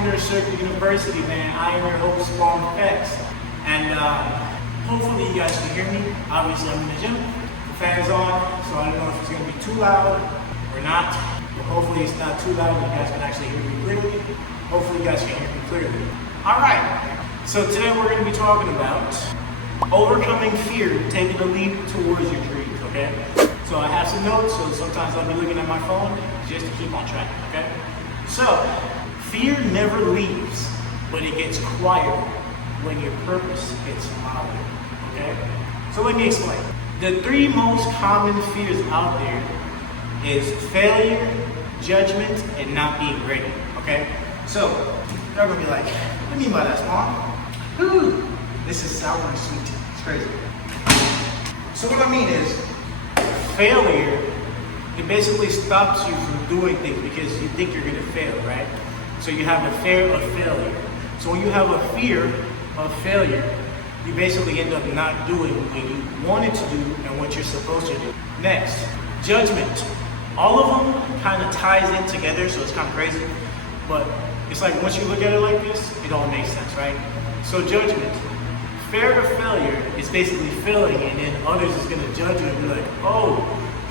Corner Circle University, man. I am your host, spawnfx. And hopefully you guys can hear me. Obviously, I'm in the gym. The fan is on, so I don't know if it's going to be too loud or not. But hopefully it's not too loud and you guys can actually hear me clearly. Hopefully you guys can hear me clearly. Alright, so today we're going to be talking about overcoming fear, taking a leap towards your dreams, okay? So I have some notes, so sometimes I'll be looking at my phone just to keep on track, okay? So, fear never leaves, but it gets quieter when your purpose gets louder, okay? So let me explain. The three most common fears out there is failure, judgment, and not being ready, okay? So, you're gonna be like, what do you mean by that, Spawn? Ooh, this is sour and sweet, it's crazy. So what I mean is, failure, it basically stops you from doing things because you think you're gonna fail, right? So you have a fear of failure. So when you have a fear of failure, you basically end up not doing what you wanted to do and what you're supposed to do. Next, judgment. All of them kind of ties in together, so it's kind of crazy. But it's like once you look at it like this, it all makes sense, right? So judgment. Fear of failure is basically failing, and then others is going to judge you and be like, oh,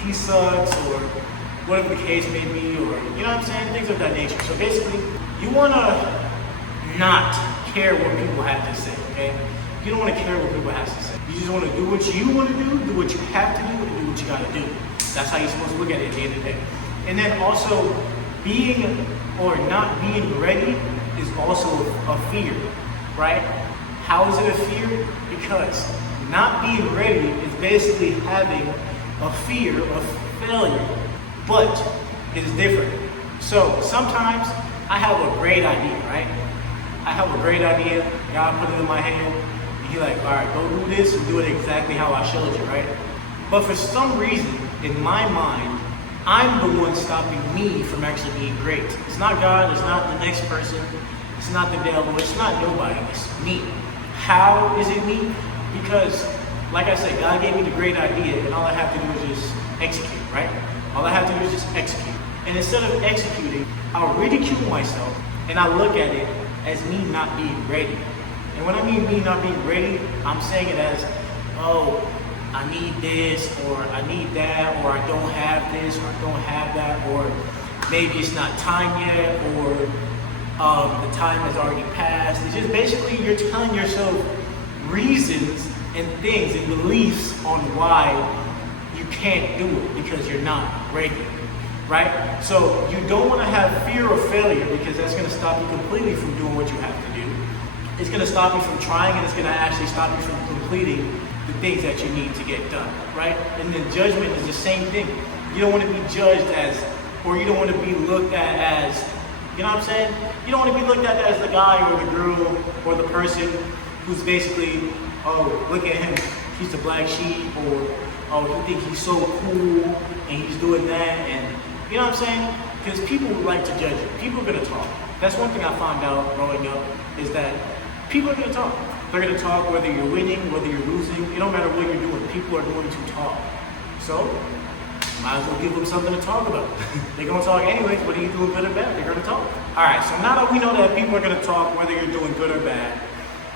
he sucks, or whatever the case may be, or, you know what I'm saying? Things of that nature. So basically, you want to not care what people have to say, okay? You don't want to care what people have to say. You just want to do what you want to do what you have to do, and do what you got to do. That's how you're supposed to look at it at the end of the day. And then also, being or not being ready is also a fear, right? How is it a fear? Because not being ready is basically having a fear of failure, but it's different. So sometimes I have a great idea, right? I have a great idea, God put it in my hand, and He's like, all right, go do this and do it exactly how I showed you, right? But for some reason, in my mind, I'm the one stopping me from actually being great. It's not God, it's not the next person, it's not the devil, it's not nobody, it's me. How is it me? Because, like I said, God gave me the great idea, and all I have to do is just execute, right? All I have to do is just execute. And instead of executing, I'll ridicule myself, and I look at it as me not being ready. And when I mean me not being ready, I'm saying it as, oh, I need this, or I need that, or I don't have this, or I don't have that, or maybe it's not time yet, or the time has already passed. It's just basically you're telling yourself reasons and things and beliefs on why you can't do it because you're not ready, right? So you don't want to have fear of failure because that's going to stop you completely from doing what you have to do. It's going to stop you from trying, and it's going to actually stop you from completing the things that you need to get done, right? And then judgment is the same thing. You don't want to be judged as, or you don't want to be looked at as, you know what I'm saying? You don't want to be looked at as the guy or the girl or the person who's basically, oh, look at him, he's the black sheep, or oh, he thinks he's so cool and he's doing that, and you know what I'm saying? Because people like to judge you. People are going to talk. That's one thing I found out growing up, is that people are going to talk. They're going to talk whether you're winning, whether you're losing. It don't matter what you're doing. People are going to talk. So, might as well give them something to talk about. They're going to talk anyways, whether you're doing good or bad, they're going to talk. All right, so now that we know that people are going to talk whether you're doing good or bad,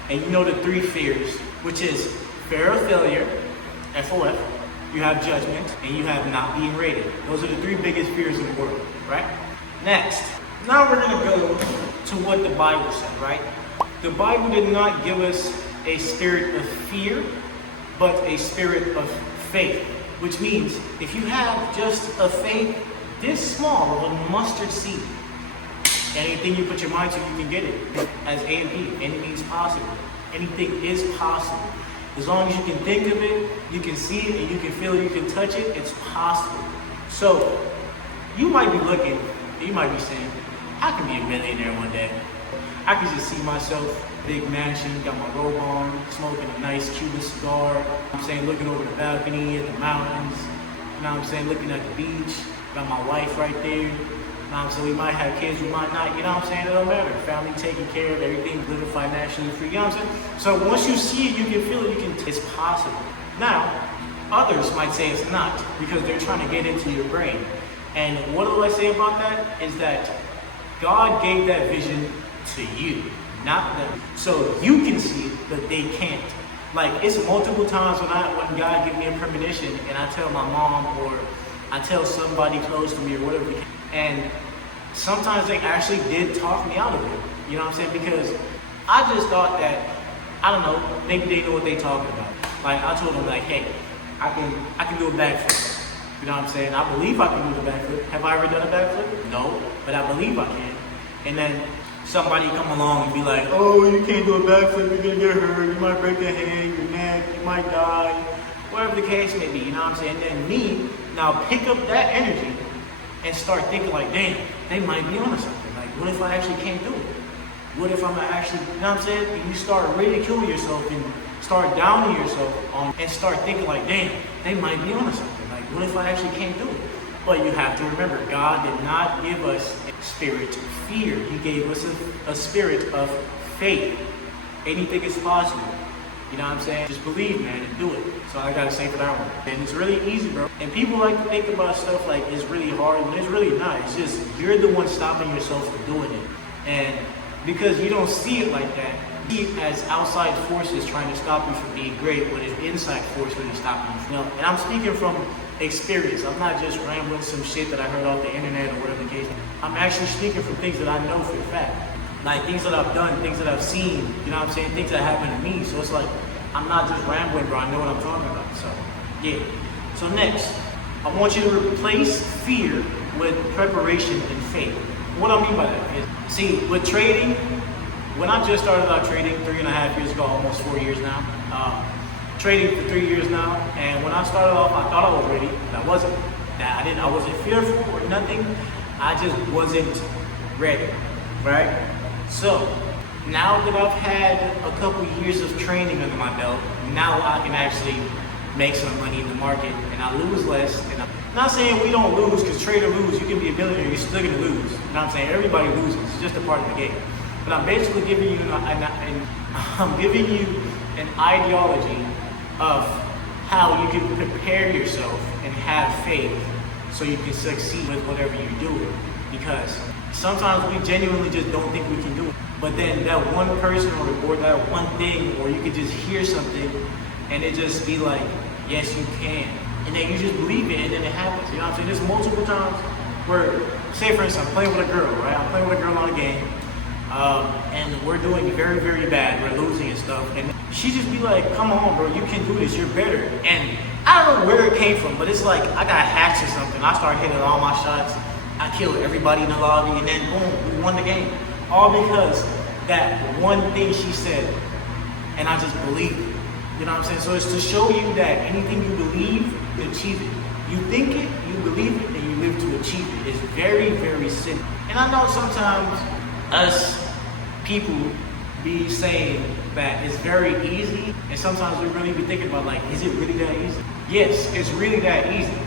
and you know the three fears, which is fear of failure, FOF, you have judgment, and you have not being rated. Those are the three biggest fears in the world, right? Next, now we're going to go to what the Bible said, right? The Bible did not give us a spirit of fear, but a spirit of faith. Which means, if you have just a faith this small of a mustard seed, anything you put your mind to, you can get it. As A and B, anything's possible. Anything is possible. As long as you can think of it, you can see it, and you can feel it, you can touch it, it's possible. So, you might be looking, and you might be saying, I can be a millionaire one day. I can just see myself, big mansion, got my robe on, smoking a nice Cuban cigar. I'm saying, looking over the balcony at the mountains. You know what I'm saying, looking at the beach. Got my wife right there. You know what I'm saying, we might have kids, we might not. You know what I'm saying, it don't matter. Family taken care of, everything, living financially free. You know what I'm saying? So once you see it, you can feel it, it's possible. Now, others might say it's not because they're trying to get into your brain. And what do I say about that? Is that God gave that vision to you, not them. So you can see it, but they can't. Like, it's multiple times when God give me a premonition and I tell my mom or I tell somebody close to me or whatever, and sometimes they actually did talk me out of it. You know what I'm saying? Because I just thought that, I don't know, maybe they know what they talking about. Like, I told them, like, hey, I can do a backflip. You know what I'm saying? I believe I can do the backflip. Have I ever done a backflip? No, but I believe I can. And then somebody come along and be like, oh, you can't do a backflip, you're gonna get hurt, you might break your hand, your neck, you might die, whatever the case may be, you know what I'm saying? And then me, now pick up that energy and start thinking like, damn, they might be onto something. Like, what if I actually can't do it? What if I'm actually, you know what I'm saying? And you start ridiculing yourself and start downing yourself on, and start thinking like, damn, they might be onto something. Like, what if I actually can't do it? But you have to remember, God did not give us a spirit of fear. He gave us a spirit of faith. Anything is possible. You know what I'm saying? Just believe, man, and do it. So I gotta say for that one. And it's really easy, bro. And people like to think about stuff like it's really hard, but it's really not. It's just, you're the one stopping yourself from doing it. And because you don't see it like that, you see it as outside forces trying to stop you from being great, but it's inside force really stopping you. You know? And I'm speaking from experience. I'm not just rambling some shit that I heard off the internet or whatever the case. I'm actually speaking from things that I know for a fact. Like things that I've done, things that I've seen, you know what I'm saying? Things that happened to me. So it's like, I'm not just rambling, bro. I know what I'm talking about. So, yeah. So next, I want you to replace fear with preparation and faith. What I mean by that is, see, with trading, when I just started out trading 3.5 years ago, almost 4 years now, trading for 3 years now, and when I started off, I thought I was ready, but I wasn't. I wasn't fearful or nothing. I just wasn't ready, right? So now that I've had a couple years of training under my belt, now I can actually make some money in the market, and I lose less. And I'm not saying we don't lose, because trade or lose, you can be a millionaire, you're still gonna lose. You know what I'm saying? Everybody loses. It's just a part of the game. But I'm basically giving you an ideology of how you can prepare yourself and have faith so you can succeed with whatever you're doing. Because sometimes we genuinely just don't think we can do it. But then that one person or that one thing, or you could just hear something and it just be like, yes, you can. And then you just believe it and then it happens. You know what I'm saying? There's multiple times where, say for instance, I'm playing with a girl, right? I'm playing with a girl on a game. And we're doing very, very bad. We're losing and stuff. And she just be like, come on, bro, you can do this. You're better. And I don't know where it came from, but it's like I got hacks or something. I started hitting all my shots. I killed everybody in the lobby, and then boom, we won the game. All because that one thing she said, and I just believed it. You know what I'm saying? So it's to show you that anything you believe, you achieve it. You think it, you believe it, and you live to achieve it. It's very, very simple. And I know sometimes us people be saying that it's very easy, and sometimes we really be thinking about like, is it really that easy? Yes, it's really that easy.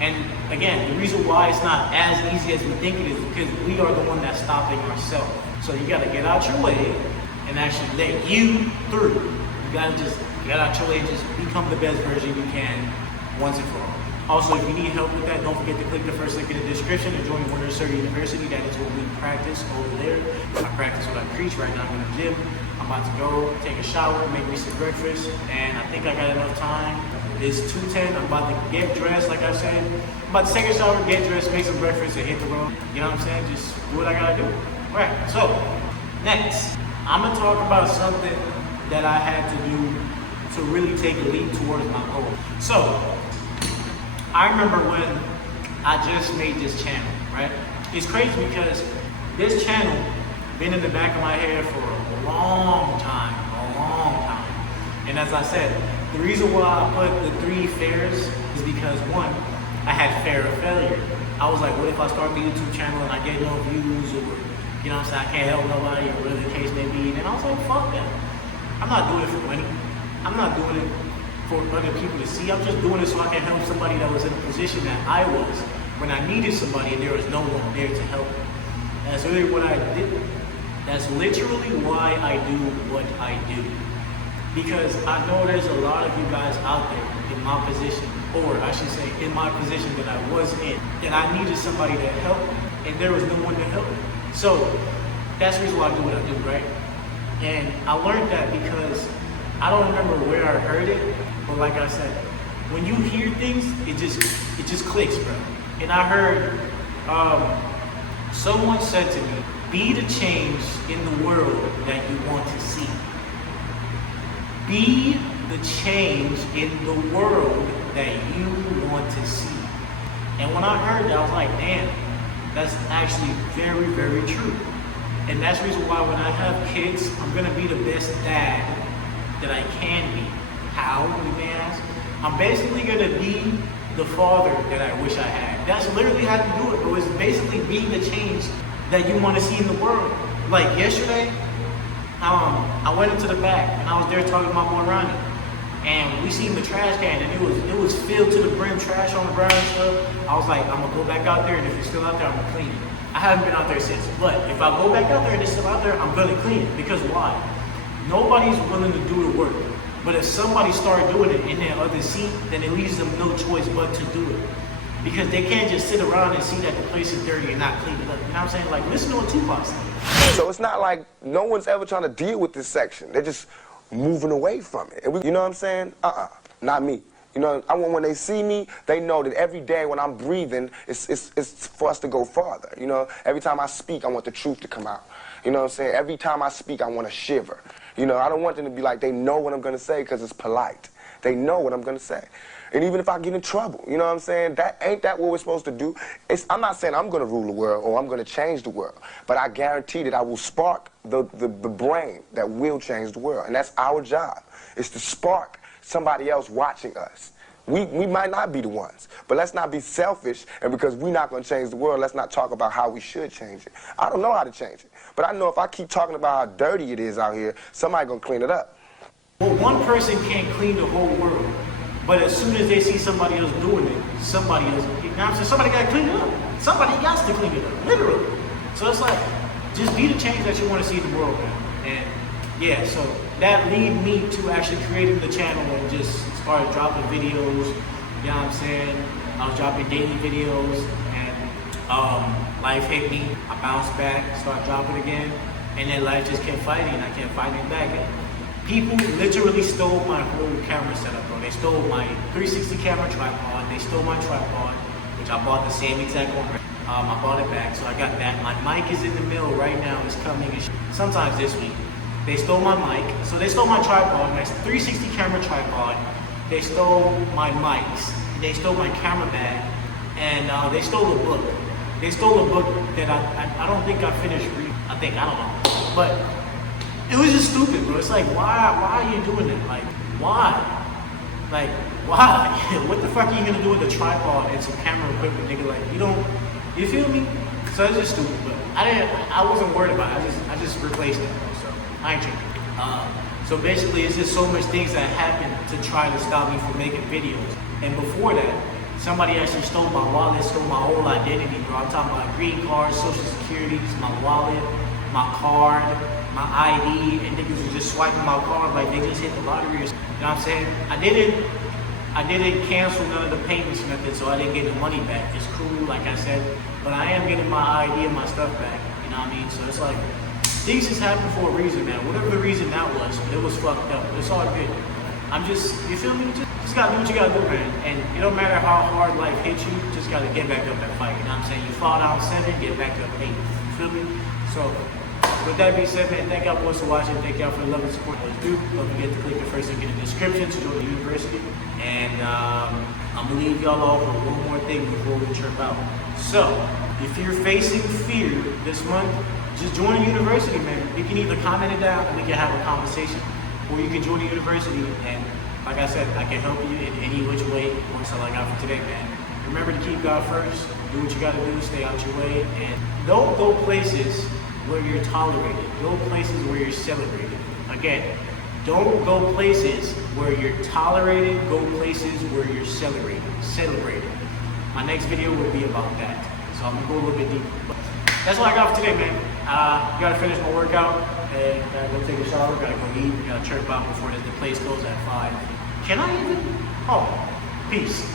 And again, the reason why it's not as easy as we think it is because we are the one that's stopping ourselves. So you gotta get out your way and actually let you through. You gotta just get out your way and just become the best version you can once and for all. Also, if you need help with that, don't forget to click the first link in the description and join Wonder Surgery University. That is what we practice over there. I practice what I preach. Right now I'm in the gym. I'm about to go take a shower, make me some breakfast, and I think I got enough time. It's 2:10. I'm about to get dressed, like I said. I'm about to take a shower, get dressed, make some breakfast, and hit the road. You know what I'm saying? Just do what I gotta do. All right, so next, I'm gonna talk about something that I had to do to really take a leap towards my goal. So, I remember when I just made this channel, right? It's crazy because this channel been in the back of my head for a long time. And as I said, the reason why I put the 3 fairs is because one, I had fear of failure. I was like, what if I start the YouTube channel and I get no views, or you know what I'm saying, I can't help nobody, or whatever the case may be. And I was like, fuck that. I'm not doing it for money. I'm not doing it for other people to see. I'm just doing it so I can help somebody that was in a position that I was when I needed somebody and there was no one there to help me. And that's really what I did. That's literally why I do what I do. Because I know there's a lot of you guys out there in my position, or I should say in my position that I was in, that I needed somebody to help me, and there was no one to help me. So that's the reason why I do what I do, right? And I learned that because I don't remember where I heard it, but like I said, when you hear things, it just clicks, bro. And I heard someone said to me, be the change in the world that you want to see. Be the change in the world that you want to see. And when I heard that, I was like, damn, that's actually very, very true. And that's the reason why when I have kids, I'm gonna be the best dad that I can be. How, you may ask? I'm basically gonna be the father that I wish I had. That's literally how to do it, bro. It's basically being the change that you want to see in the world. Like yesterday, I went into the back and I was there talking to my boy Ronnie, and we seen the trash can and it was filled to the brim, trash on the ground and stuff. I was like, I'm gonna go back out there, and if it's still out there, I'm gonna clean it. I haven't been out there since, but if I go back out there and it's still out there, I'm gonna clean it. Because why? Nobody's willing to do the work. But if somebody started doing it in their other seat, then it leaves them no choice but to do it. Because they can't just sit around and see that the place is dirty and not clean it up. You know what I'm saying? Like, listen to what Tupac said. So it's not like no one's ever trying to deal with this section. They're just moving away from it. And you know what I'm saying? Not me. You know, I want when they see me, they know that every day when I'm breathing, it's for us to go farther. You know, every time I speak, I want the truth to come out. You know what I'm saying? Every time I speak, I want to shiver. You know, I don't want them to be like, they know what I'm going to say because it's polite. They know what I'm going to say. And even if I get in trouble, you know what I'm saying? Ain't that what we're supposed to do? I'm not saying I'm going to rule the world or I'm going to change the world, but I guarantee that I will spark the brain that will change the world. And that's our job, is to spark somebody else watching us. We might not be the ones, but let's not be selfish, and because we're not going to change the world, let's not talk about how we should change it. I don't know how to change it, but I know if I keep talking about how dirty it is out here, somebody's going to clean it up. Well, one person can't clean the whole world, but as soon as they see somebody else doing it, somebody else, you know what I'm saying? Somebody got to clean it up. Somebody got to clean it up, literally. So it's like, just be the change that you want to see in the world, man. And yeah, so that led me to actually creating the channel and just started dropping videos, you know what I'm saying? I was dropping daily videos, and life hit me, I bounced back, started dropping again, and then life just kept fighting, and I kept fighting back. And people literally stole my whole camera setup, bro. They stole my 360 camera tripod, they stole my tripod, which I bought the same exact one. I bought it back, so I got that. My mic is in the mail right now, it's coming sometimes this week. They stole my mic, so they stole my tripod, my 360 camera tripod, they stole my mics, they stole my camera bag, and they stole a book. They stole a book that I don't think I finished reading. I don't know. But it was just stupid, bro. It's like, why are you doing it? Like, why? Like, why? What the fuck are you gonna do with a tripod and some camera equipment, nigga? Like, you feel me? So it's just stupid, but I wasn't worried about it. I just replaced it, so I ain't tripping. So basically, it's just so much things that happened to try to stop me from making videos. And before that, somebody actually stole my wallet, stole my whole identity, bro. I'm talking about green card, social security, my wallet, my card, my ID, and niggas was just swiping my card like they just hit the lottery or something. You know what I'm saying? I didn't cancel none of the payments or nothing, so I didn't get the money back. It's cool, like I said, but I am getting my ID and my stuff back. You know what I mean? So it's like, things just happen for a reason, man. Whatever the reason that was, it was fucked up. It's all good. You feel me? Just gotta do what you gotta do, man. And it don't matter how hard life hits you, you just gotta get back up and fight. You know what I'm saying? You fall down 7, get back up 8. You feel me? So, with that being said, man, thank y'all for watching. Thank y'all for the love and support that you do. Don't forget to click the first link in the description to join the university. And I'm gonna leave y'all off with one more thing before we trip out. So, if you're facing fear this month, just join a university, man. You can either comment it down and we can have a conversation, or you can join a university and, like I said, I can help you in any which way. That's all I got for today, man. Remember to keep God first. Do what you gotta do. Stay out your way, and don't go places where you're tolerated. Go places where you're celebrated. Again, don't go places where you're tolerated. Go places where you're celebrated. My next video will be about that. So I'm gonna go a little bit deeper. But that's all I got for today, man. Gotta finish my workout, and gotta go take a shower, gotta go eat, gotta chirp out before the place goes at 5. Can I even? Oh, peace.